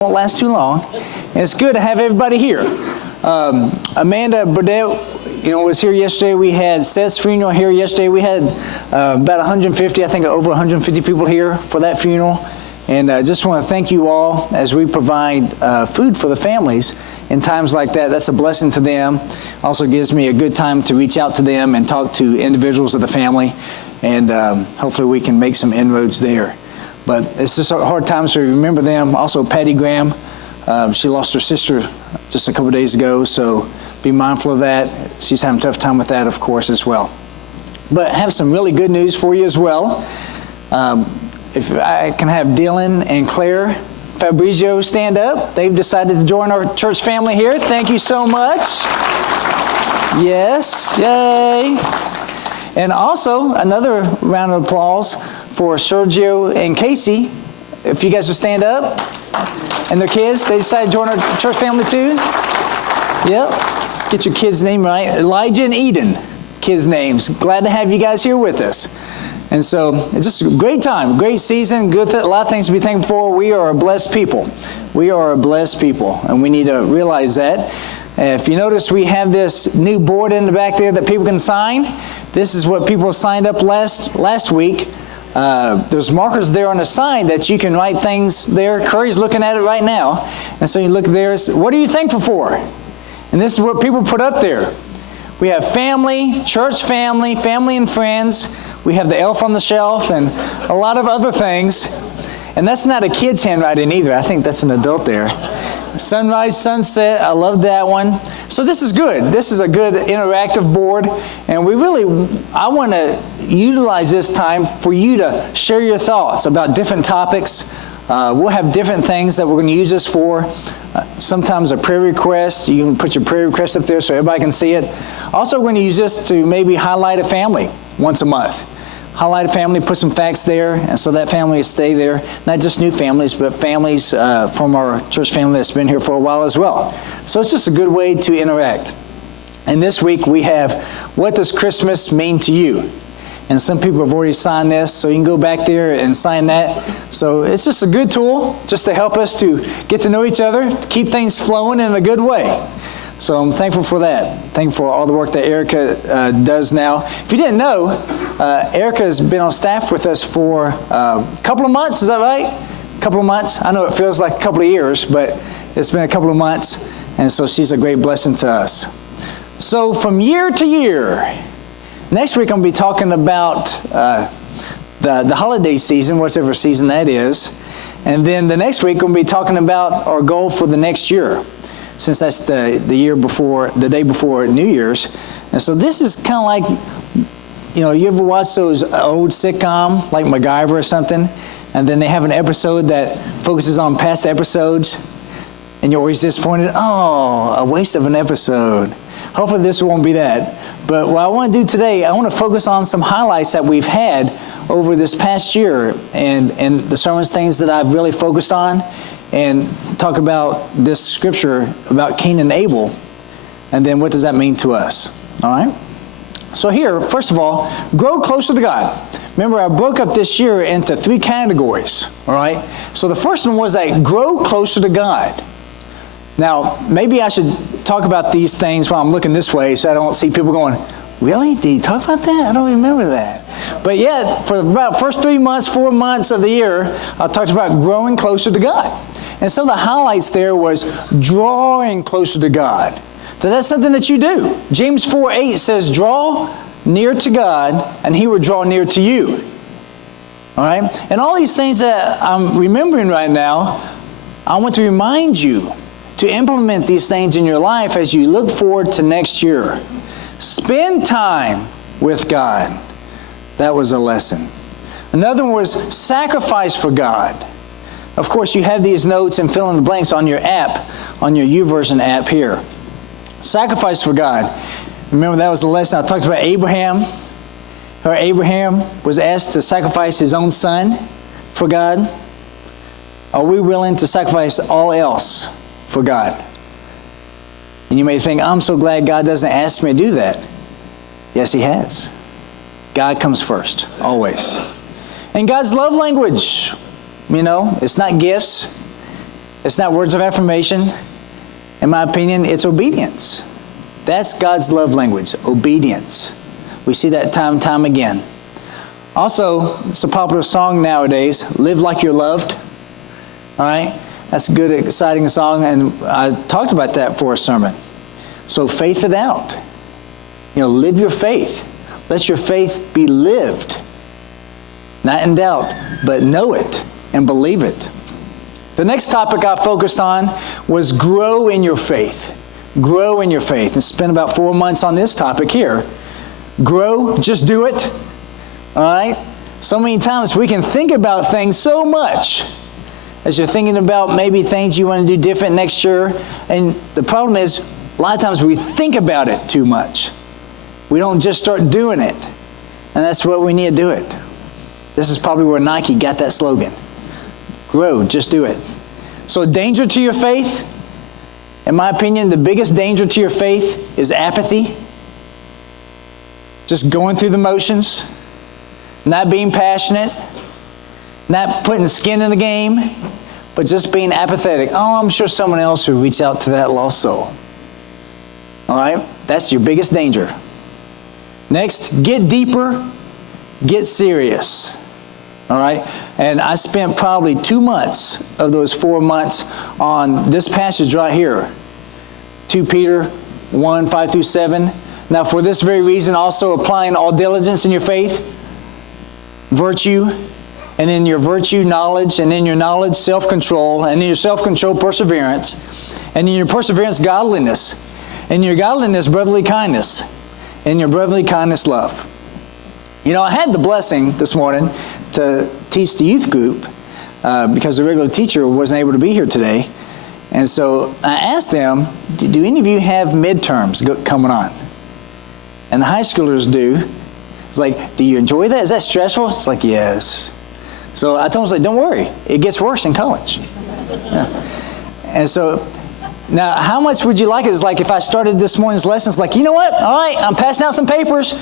Won't last too long. And it's good to have everybody here. Amanda Burdett, was here yesterday. We had Seth's funeral here yesterday. We had about 150, I think over 150 people here for that funeral. And I just want to thank you all as we provide food for the families in times like that. That's a blessing to them. Also gives me a good time to reach out to them and talk to individuals of the family. And hopefully we can make some inroads there. But it's just hard times to remember them. Also, Patty Graham, she lost her sister just a couple days ago, so be mindful of that. She's having a tough time with that, of course, as well. But I have some really good news for you as well. If I can have Dylan and Claire Fabrizio stand up. They've decided to join our church family here. Thank you so much. Yes, yay. And also, another round of applause for Sergio and Casey. If you guys will stand up. And their kids, they decided to join our church family too. Yep. Get your kids' name right. Elijah and Eden, kids' names. Glad to have you guys here with us. And so, it's just a great time, great season, a lot of things to be thankful for. We are a blessed people. We are a blessed people, and we need to realize that. If you notice, we have this new board in the back there that people can sign. This is what people signed up last week. There's markers there on the sign that you can write things there. Curry's looking at it right now. And so you look there, what are you thankful for? And this is what people put up there. We have family, church family, family and friends. We have the elf on the shelf and a lot of other things. And that's not a kid's handwriting either. I think that's an adult there. Sunrise, sunset, I love that one. So this is good. This is a good interactive board. And I want to utilize this time for you to share your thoughts about different topics. We'll have different things that we're going to use this for. Sometimes a prayer request. You can put your prayer request up there so everybody can see it. Also, we're going to use this to maybe highlight a family once a month. Highlight a family, put some facts there, and so that family will stay there. Not just new families, but families from our church family that's been here for a while as well. So it's just a good way to interact. And this week we have, what does Christmas mean to you? And some people have already signed this, so you can go back there and sign that. So it's just a good tool just to help us to get to know each other, to keep things flowing in a good way. So I'm thankful for that. Thankful for all the work that Erica does now. If you didn't know, Erica has been on staff with us for a couple of months. Is that right? A couple of months. I know it feels like a couple of years, but it's been a couple of months. And so she's a great blessing to us. So from year to year, next week I'm going to be talking about the holiday season, whatever season that is. And then the next week we'll be talking about our goal for the next year, since that's the day before New Year's. And so this is kind of like, you ever watch those old sitcom, like MacGyver or something, and then they have an episode that focuses on past episodes, and you're always disappointed, a waste of an episode. Hopefully this won't be that. But what I want to do today, I want to focus on some highlights that we've had over this past year, and the sermons, things that I've really focused on, and talk about this scripture about Cain and Abel, and then what does that mean to us, all right? So here, first of all, grow closer to God. Remember, I broke up this year into 3 categories, all right? So the first one was that grow closer to God. Now, maybe I should talk about these things while I'm looking this way so I don't see people going, really? Did he talk about that? I don't remember that. But yet, for about first 4 months of the year, I talked about growing closer to God. And some of the highlights there was drawing closer to God. So that's something that you do. James 4:8 says, draw near to God, and He will draw near to you. All right? And all these things that I'm remembering right now, I want to remind you to implement these things in your life as you look forward to next year. Spend time with God. That was a lesson. Another one was sacrifice for God. Of course, you have these notes and fill in the blanks on your app, on your YouVersion app here. Sacrifice for God. Remember, that was the lesson I talked about Abraham. How Abraham was asked to sacrifice his own son for God. Are we willing to sacrifice all else for God? And you may think, I'm so glad God doesn't ask me to do that. Yes, He has. God comes first, always. And God's love language, it's not gifts. It's not words of affirmation. In my opinion, it's obedience. That's God's love language, obedience. We see that time and time again. Also, it's a popular song nowadays, Live Like You're Loved. All right? That's a good, exciting song, and I talked about that for a sermon. So faith it out. Live your faith. Let your faith be lived. Not in doubt, but know it and believe it. The next topic I focused on was grow in your faith. Grow in your faith. And spent about 4 months on this topic here. Grow, just do it. All right? So many times we can think about things so much as you're thinking about maybe things you want to do different next year. And the problem is, a lot of times we think about it too much. We don't just start doing it. And that's what we need to do it. This is probably where Nike got that slogan. Grow, just do it. So danger to your faith, in my opinion, the biggest danger to your faith is apathy. Just going through the motions, not being passionate, not putting skin in the game, but just being apathetic. Oh, I'm sure someone else will reach out to that lost soul. All right? That's your biggest danger. Next, get deeper, get serious. All right? And I spent probably 2 months of those 4 months on this passage right here. 2 Peter 1, 5 through 7. Now, for this very reason, also applying all diligence in your faith, virtue, and in your virtue, knowledge, and in your knowledge, self-control, and in your self-control, perseverance, and in your perseverance, godliness, and in your godliness, brotherly kindness, and in your brotherly kindness, love. I had the blessing this morning to teach the youth group because the regular teacher wasn't able to be here today. And so I asked them, do any of you have midterms coming on? And the high schoolers do. It's like, do you enjoy that? Is that stressful? It's like, yes. So I told them, don't worry. It gets worse in college. Yeah. And so, now how much would you like it? It's like if I started this morning's lessons, like, you know what? All right, I'm passing out some papers.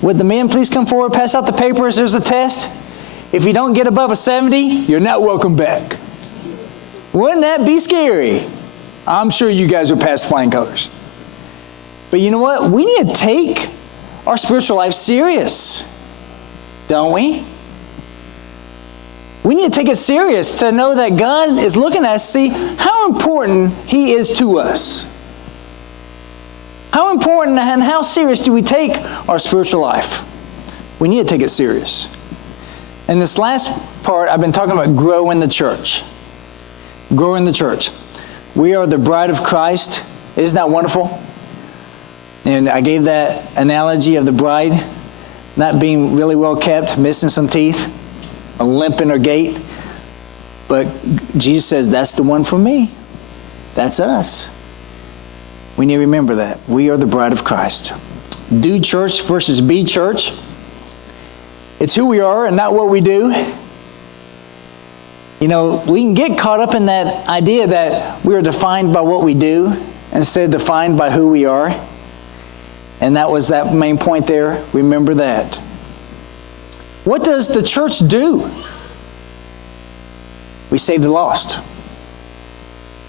Would the men please come forward, pass out the papers? There's a test. If you don't get above a 70, you're not welcome back. Wouldn't that be scary? I'm sure you guys would pass flying colors. But you know what? We need to take our spiritual life serious, don't we? We need to take it serious to know that God is looking at us, see how important He is to us. How important and how serious do we take our spiritual life? We need to take it serious. And this last part, I've been talking about grow in the church. Grow in the church. We are the bride of Christ. Isn't that wonderful? And I gave that analogy of the bride not being really well kept, missing some teeth, a limp in her gait. But Jesus says, that's the one for me. That's us. We need to remember that. We are the bride of Christ. Do church versus be church. It's who we are and not what we do. We can get caught up in that idea that we are defined by what we do instead of defined by who we are. And that was that main point there. Remember that. What does the church do? We save the lost.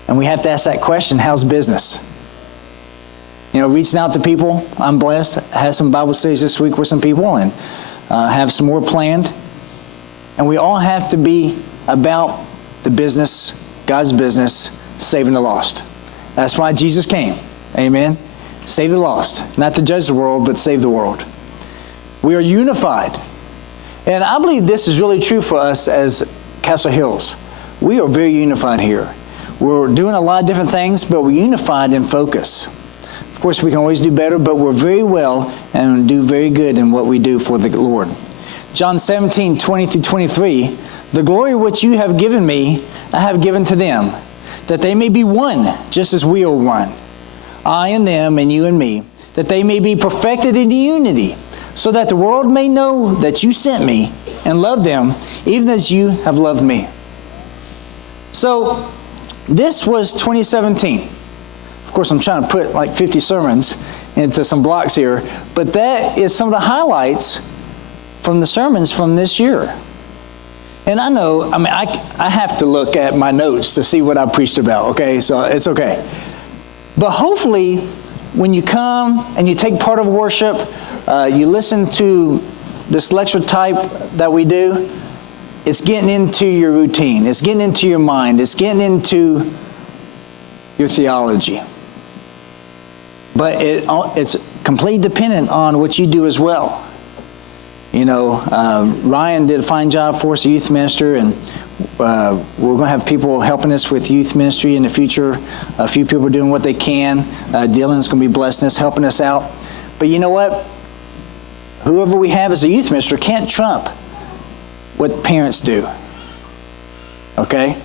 And we have to ask that question, how's business? Reaching out to people. I'm blessed. I had some Bible studies this week with some people and have some more planned. And we all have to be about the business, God's business, saving the lost. That's why Jesus came. Amen. Save the lost. Not to judge the world, but save the world. We are unified. And I believe this is really true for us as Cassel Hills. We are very unified here. We're doing a lot of different things, but we're unified in focus. Of course, we can always do better, but we're very well and do very good in what we do for the Lord. John 17, 20 through 23, the glory which you have given me, I have given to them, that they may be one, just as we are one. I and them, and you and me, that they may be perfected in unity, so that the world may know that you sent me and love them, even as you have loved me. So, this was 2017. Of course, I'm trying to put like 50 sermons into some blocks here, but that is some of the highlights from the sermons from this year. And I know, I have to look at my notes to see what I preached about, okay? So it's okay. But hopefully, when you come and you take part of worship, you listen to this lecture type that we do, it's getting into your routine. It's getting into your mind. It's getting into your theology. But it's completely dependent on what you do as well. You know, Ryan did a fine job for us, a youth minister, and we're going to have people helping us with youth ministry in the future. A few people are doing what they can. Dylan's going to be blessing us, helping us out. But you know what? Whoever we have as a youth minister can't trump what parents do. Okay?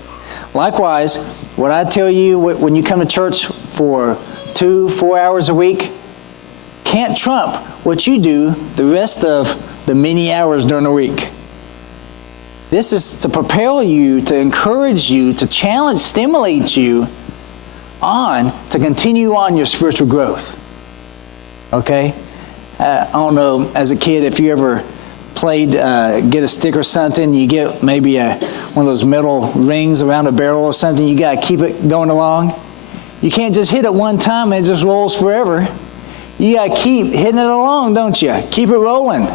Likewise, what I tell you when you come to church for 2-4 hours a week can't trump what you do the rest of the many hours during the week. This is to propel you, to encourage you, to challenge, stimulate you to continue on your spiritual growth. Okay? I don't know, as a kid, if you ever played, get a stick or something, you get maybe one of those metal rings around a barrel or something, you got to keep it going along. You can't just hit it one time and it just rolls forever. You got to keep hitting it along, don't you? Keep it rolling.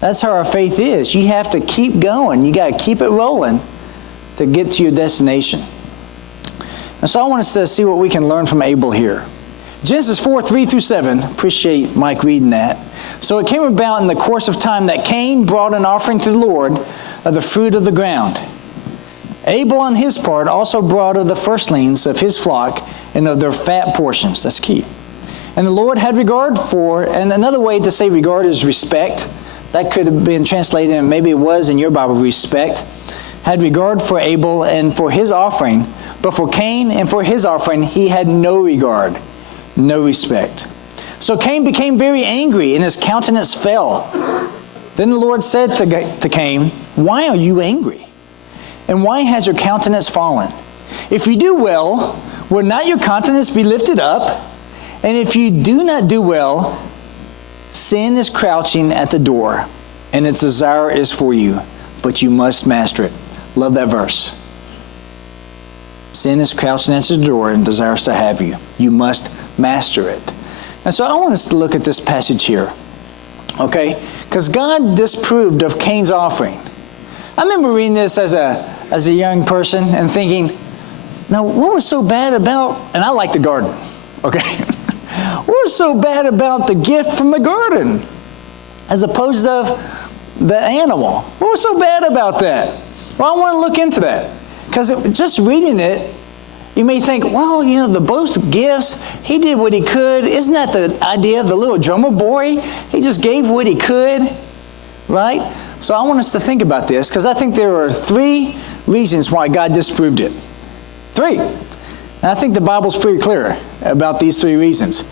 That's how our faith is. You have to keep going. You got to keep it rolling to get to your destination. And so I want us to see what we can learn from Abel here. Genesis 4:3-7. Appreciate Mike reading that. So it came about in the course of time that Cain brought an offering to the Lord of the fruit of the ground. Abel on his part also brought of the firstlings of his flock and of their fat portions. That's key. And the Lord had regard for, and another way to say regard is respect. That could have been translated, and maybe it was in your Bible, respect. Had regard for Abel and for his offering, but for Cain and for his offering, he had no regard, no respect. So Cain became very angry, and his countenance fell. Then the Lord said to Cain, "Why are you angry? And why has your countenance fallen? If you do well, will not your countenance be lifted up? And if you do not do well, sin is crouching at the door, and its desire is for you, but you must master it." Love that verse. Sin is crouching at the door and desires to have you. You must master it. And so I want us to look at this passage here. Okay? Because God disapproved of Cain's offering. I remember reading this as a young person and thinking, now what was so bad about, and I like the garden. Okay? What was so bad about the gift from the garden as opposed to the animal? What was so bad about that? Well, I want to look into that. Because just reading it, you may think, well, you know, the both gifts, he did what he could. Isn't that the idea of the little drummer boy? He just gave what he could, right? So I want us to think about this, because I think there are 3 reasons why God disapproved it. 3. And I think the Bible's pretty clear about these 3 reasons.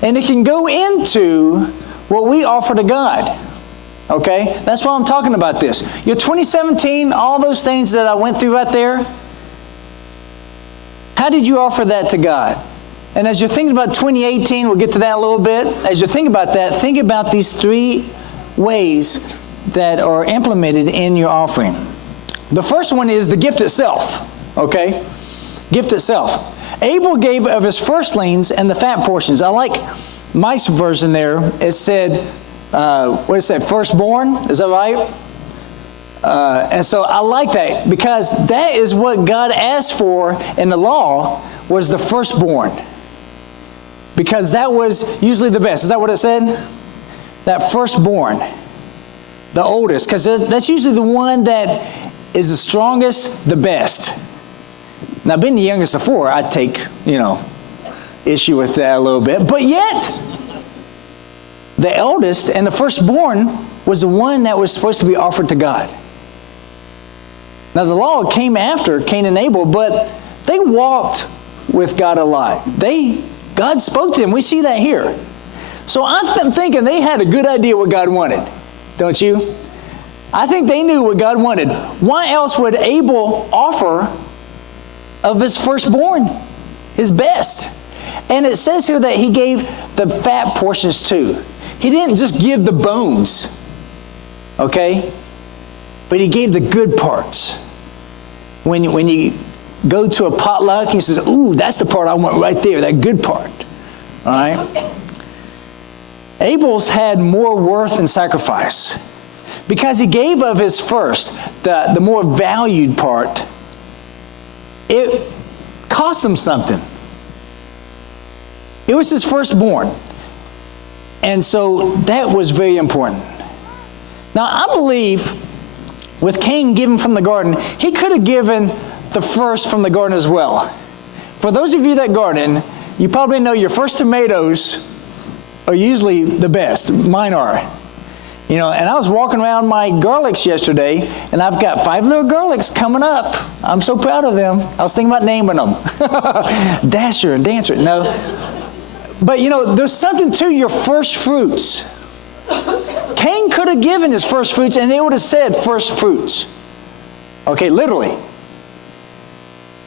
And it can go into what we offer to God. Okay? That's why I'm talking about this. Your 2017, all those things that I went through right there, how did you offer that to God? And as you're thinking about 2018, we'll get to that a little bit. As you're thinking about that, think about these 3 ways that are implemented in your offering. The first one is the gift itself. Okay? Gift itself. Abel gave of his firstlings and the fat portions. I like Mike's version there. It said, what did it say? Firstborn? Is that right? And so I like that, because that is what God asked for in the law, was the firstborn. Because that was usually the best. Is that what it said? That firstborn. The oldest. Because that's usually the one that is the strongest, the best. Now, being the youngest of 4, I take, issue with that a little bit. But yet, the eldest and the firstborn was the one that was supposed to be offered to God. Now, the law came after Cain and Abel, but they walked with God a lot. God spoke to them. We see that here. So I'm thinking they had a good idea what God wanted. Don't you? I think they knew what God wanted. Why else would Abel offer of his firstborn, his best? And it says here that he gave the fat portions too. He didn't just give the bones. Okay? but he gave the good parts. When you go to a potluck, he says, ooh, that's the part I want right there, that good part. All right? Abel's had more worth in sacrifice because he gave of his first, the more valued part. It cost him something. It was his firstborn. And so that was very important. Now, I believe with Cain giving from the garden, he could have given the first from the garden as well. For those of you that garden, you probably know your first tomatoes are usually the best. Mine are. You know, and I was walking around my garlics yesterday, and I've got 5 little garlics coming up. I'm so proud of them. I was thinking about naming them. Dasher and Dancer. No. But, you know, there's something to your first fruits. Cain could have given his first fruits, and they would have said first fruits. Okay, literally.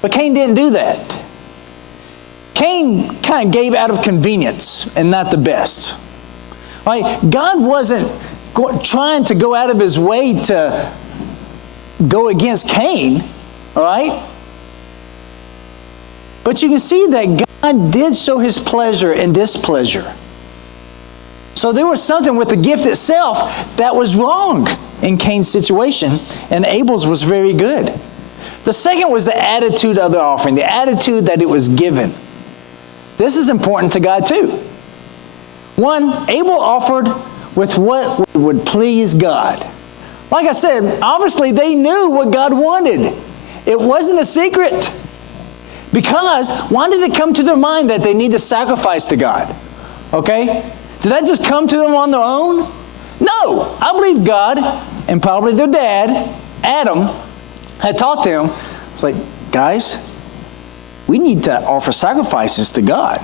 But Cain didn't do that. Cain kind of gave out of convenience and not the best. Right? God wasn't trying to go out of his way to go against Cain. All right? But you can see that God did show his pleasure and displeasure. So there was something with the gift itself that was wrong in Cain's situation, and Abel's was very good. The second was the attitude of the offering, the attitude that it was given. This is important to God too. One, Abel offered with what would please God. Like I said, obviously they knew what God wanted. It wasn't a secret. Because why did it come to their mind that they need to sacrifice to God? Okay? Did that just come to them on their own? No. I believe God, and probably their dad, Adam, had taught them, it's like, guys, we need to offer sacrifices to God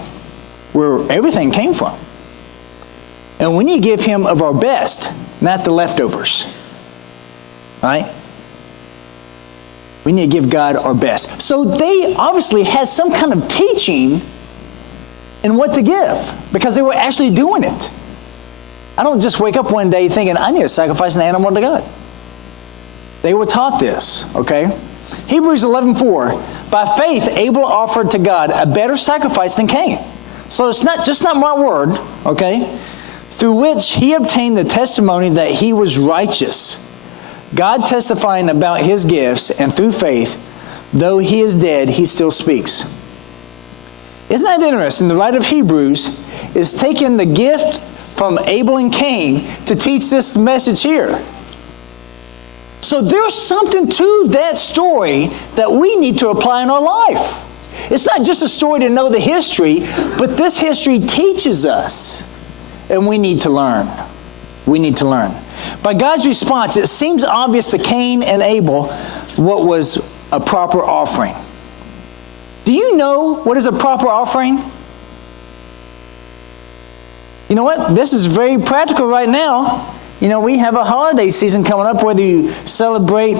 where everything came from. And we need to give him of our best, not the leftovers. Right? We need to give God our best. So they obviously had some kind of teaching in what to give because they were actually doing it. I don't just wake up one day thinking, I need to sacrifice an animal to God. They were taught this, okay? Hebrews 11:4, by faith Abel offered to God a better sacrifice than Cain. So it's not my word, okay? Through which he obtained the testimony that he was righteous. God testifying about his gifts, and through faith, though he is dead, he still speaks. Isn't that interesting? The writer of Hebrews is taking the gift from Abel and Cain to teach this message here. So there's something to that story that we need to apply in our life. It's not just a story to know the history, but this history teaches us. And we need to learn. We need to learn. By God's response, it seems obvious to Cain and Abel what was a proper offering. Do you know what is a proper offering? You know what? This is very practical right now. You know, we have a holiday season coming up, whether you celebrate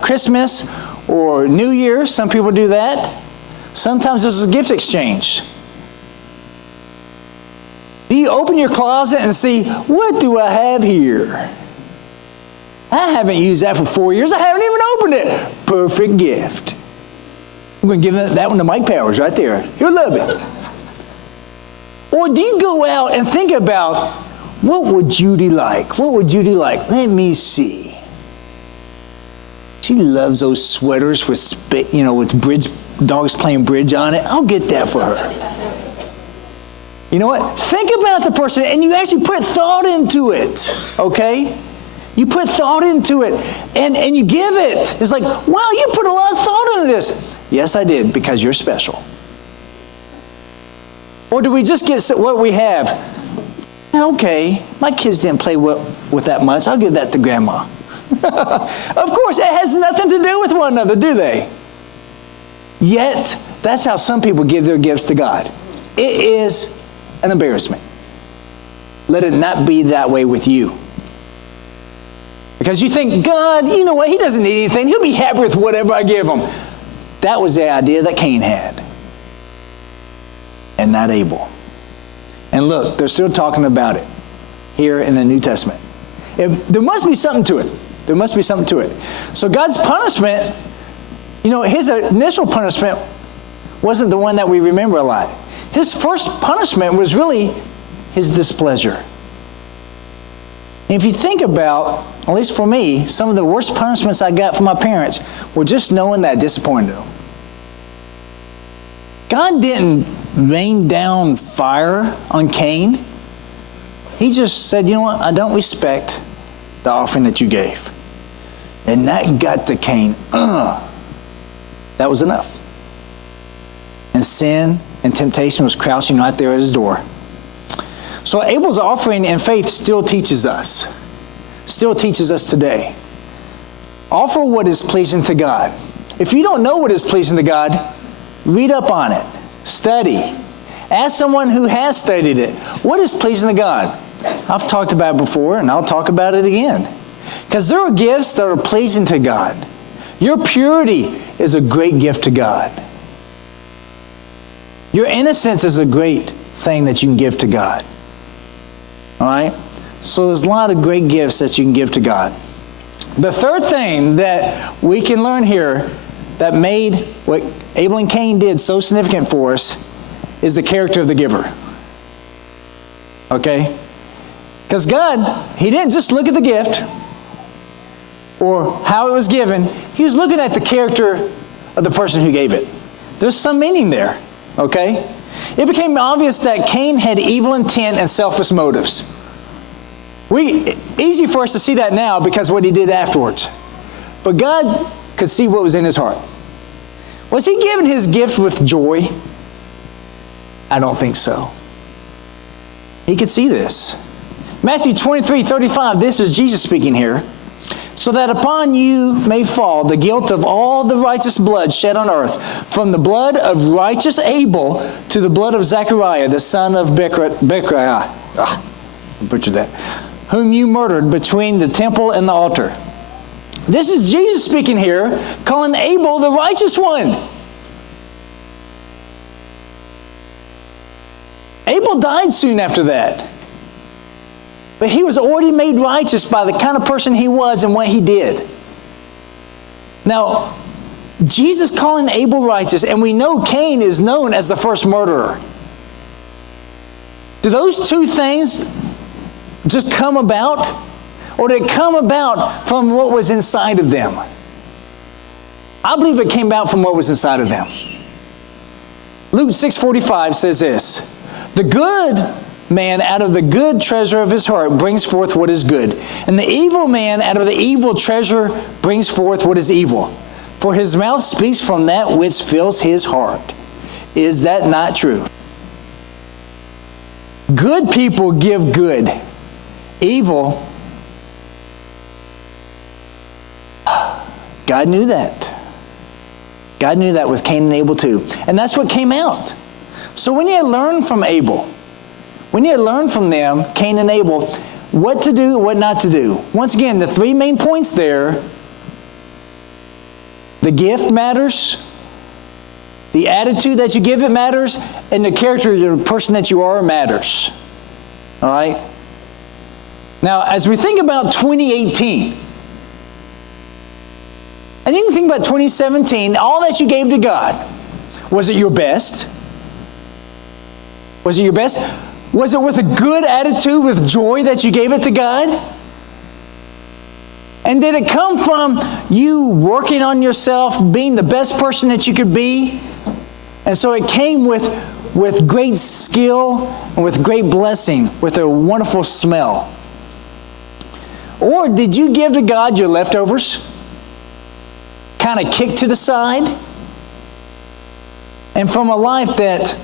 Christmas or New Year. Some people do that. Sometimes this is a gift exchange. Do you open your closet and see, what do I have here? I haven't used that for 4 years. I haven't even opened it. Perfect gift. I'm going to give that one to Mike Powers right there. He'll love it. Or do you go out and think about, what would Judy like? What would Judy like? Let me see. She loves those sweaters with, with bridge, dogs playing bridge on it. I'll get that for her. You know what? Think about the person, and you actually put thought into it, okay? You put thought into it, and you give it. It's like, wow, you put a lot of thought into this. Yes, I did, because you're special. Or do we just get what we have? Okay, my kids didn't play with that much. I'll give that to Grandma. Of course, it has nothing to do with one another, do they? Yet, that's how some people give their gifts to God. It is an embarrassment. Let it not be that way with you. Because you think, God, you know what? He doesn't need anything. He'll be happy with whatever I give him. That was the idea that Cain had. And not Abel. And look, they're still talking about it here in the New Testament. There must be something to it. There must be something to it. So God's punishment, his initial punishment wasn't the one that we remember a lot. His first punishment was really his displeasure. And if you think about, at least for me, some of the worst punishments I got from my parents were just knowing that I disappointed them. God didn't rain down fire on Cain. He just said, you know what, I don't respect the offering that you gave. And that got to Cain. That was enough. And sin and temptation was crouching right there at his door. So Abel's offering in faith still teaches us today. Offer what is pleasing to God. If you don't know what is pleasing to God, read up on it. Study. Ask someone who has studied it. What is pleasing to God? I've talked about it before, and I'll talk about it again. Because there are gifts that are pleasing to God. Your purity is a great gift to God. Your innocence is a great thing that you can give to God. All right? So there's a lot of great gifts that you can give to God. The third thing that we can learn here that made what Abel and Cain did so significant for us is the character of the giver. Okay? Because God, He didn't just look at the gift or how it was given. He was looking at the character of the person who gave it. There's some meaning there. Okay? It became obvious that Cain had evil intent and selfish motives. Easy for us to see that now because of what he did afterwards. But God could see what was in his heart. Was he giving his gift with joy? I don't think so. He could see this. Matthew 23:35, this is Jesus speaking here. So that upon you may fall the guilt of all the righteous blood shed on earth, from the blood of righteous Abel to the blood of Zechariah, the son of Bechariah, I butchered that, whom you murdered between the temple and the altar. This is Jesus speaking here, calling Abel the righteous one. Abel died soon after that. But he was already made righteous by the kind of person he was and what he did. Now, Jesus calling Abel righteous, and we know Cain is known as the first murderer. Do those two things just come about? Or did it come about from what was inside of them? I believe it came about from what was inside of them. Luke 6:45 says this, the good man out of the good treasure of his heart brings forth what is good, and the evil man out of the evil treasure brings forth what is evil. For his mouth speaks from that which fills his heart. Is that not true? Good people give good. Evil, God knew that. God knew that with Cain and Abel too. And that's what came out. So when you learn from Abel, when you learn from them, Cain and Abel, what to do, what not to do. Once again, the three main points there, the gift matters, the attitude that you give it matters, and the character of the person that you are matters. All right? Now, as we think about 2018, and you can think about 2017, all that you gave to God, was it your best? Was it your best? Was it with a good attitude, with joy that you gave it to God? And did it come from you working on yourself, being the best person that you could be? And so it came with great skill and with great blessing, with a wonderful smell. Or did you give to God your leftovers? Kind of kicked to the side? And from a life that,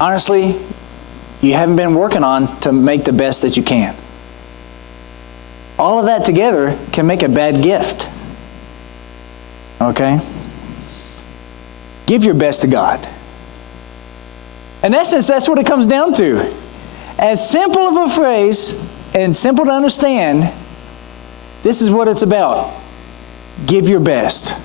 honestly, you haven't been working on to make the best that you can. All of that together can make a bad gift. Okay? Give your best to God. In essence, that's what it comes down to. As simple of a phrase and simple to understand, this is what it's about. Give your best.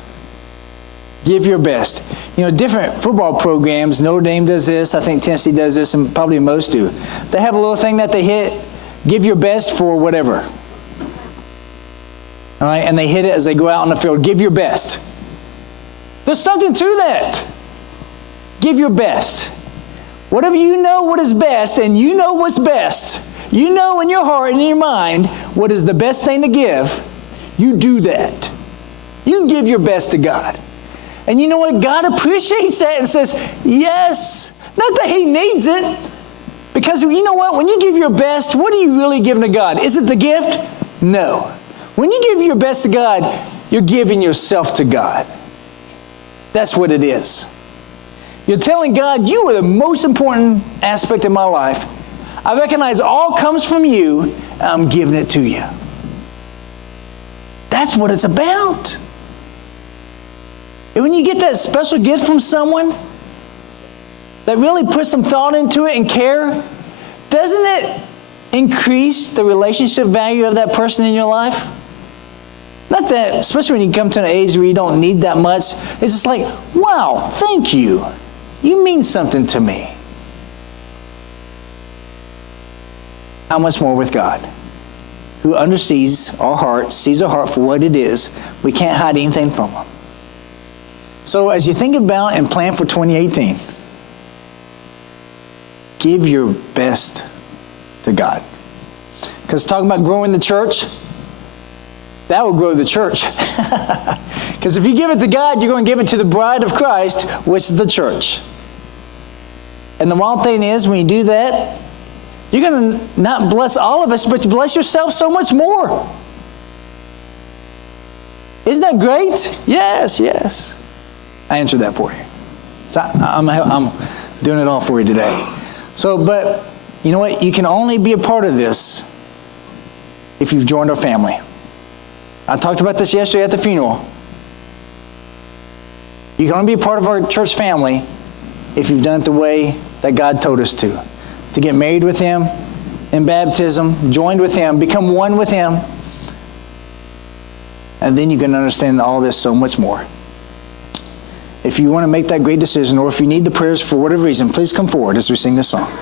Give your best. You know, different football programs, Notre Dame does this, I think Tennessee does this, and probably most do. They have a little thing that they hit, give your best for whatever. All right, and they hit it as they go out on the field. Give your best. There's something to that. Give your best. Whatever you know what is best, and you know what's best, you know in your heart and in your mind what is the best thing to give, you do that. You give your best to God. And you know what? God appreciates that and says, yes. Not that He needs it. Because you know what? When you give your best, what are you really giving to God? Is it the gift? No. When you give your best to God, you're giving yourself to God. That's what it is. You're telling God, you are the most important aspect of my life. I recognize all comes from you, and I'm giving it to you. That's what it's about. And when you get that special gift from someone that really puts some thought into it and care, doesn't it increase the relationship value of that person in your life? Not that, especially when you come to an age where you don't need that much, it's just like, wow, thank you. You mean something to me. How much more with God, who undersees our heart, sees our heart for what it is. We can't hide anything from Him. So as you think about and plan for 2018, give your best to God. Because talking about growing the church, that will grow the church. Because if you give it to God, you're going to give it to the bride of Christ, which is the church. And the wild thing is, when you do that, you're going to not bless all of us, but you bless yourself so much more. Isn't that great? Yes, yes. I answered that for you. So I'm doing it all for you today. So, but you know what? You can only be a part of this if you've joined our family. I talked about this yesterday at the funeral. You can only be a part of our church family if you've done it the way that God told us to get married with Him in baptism, joined with Him, become one with Him, and then you can understand all this so much more. If you want to make that great decision, or if you need the prayers for whatever reason, please come forward as we sing this song.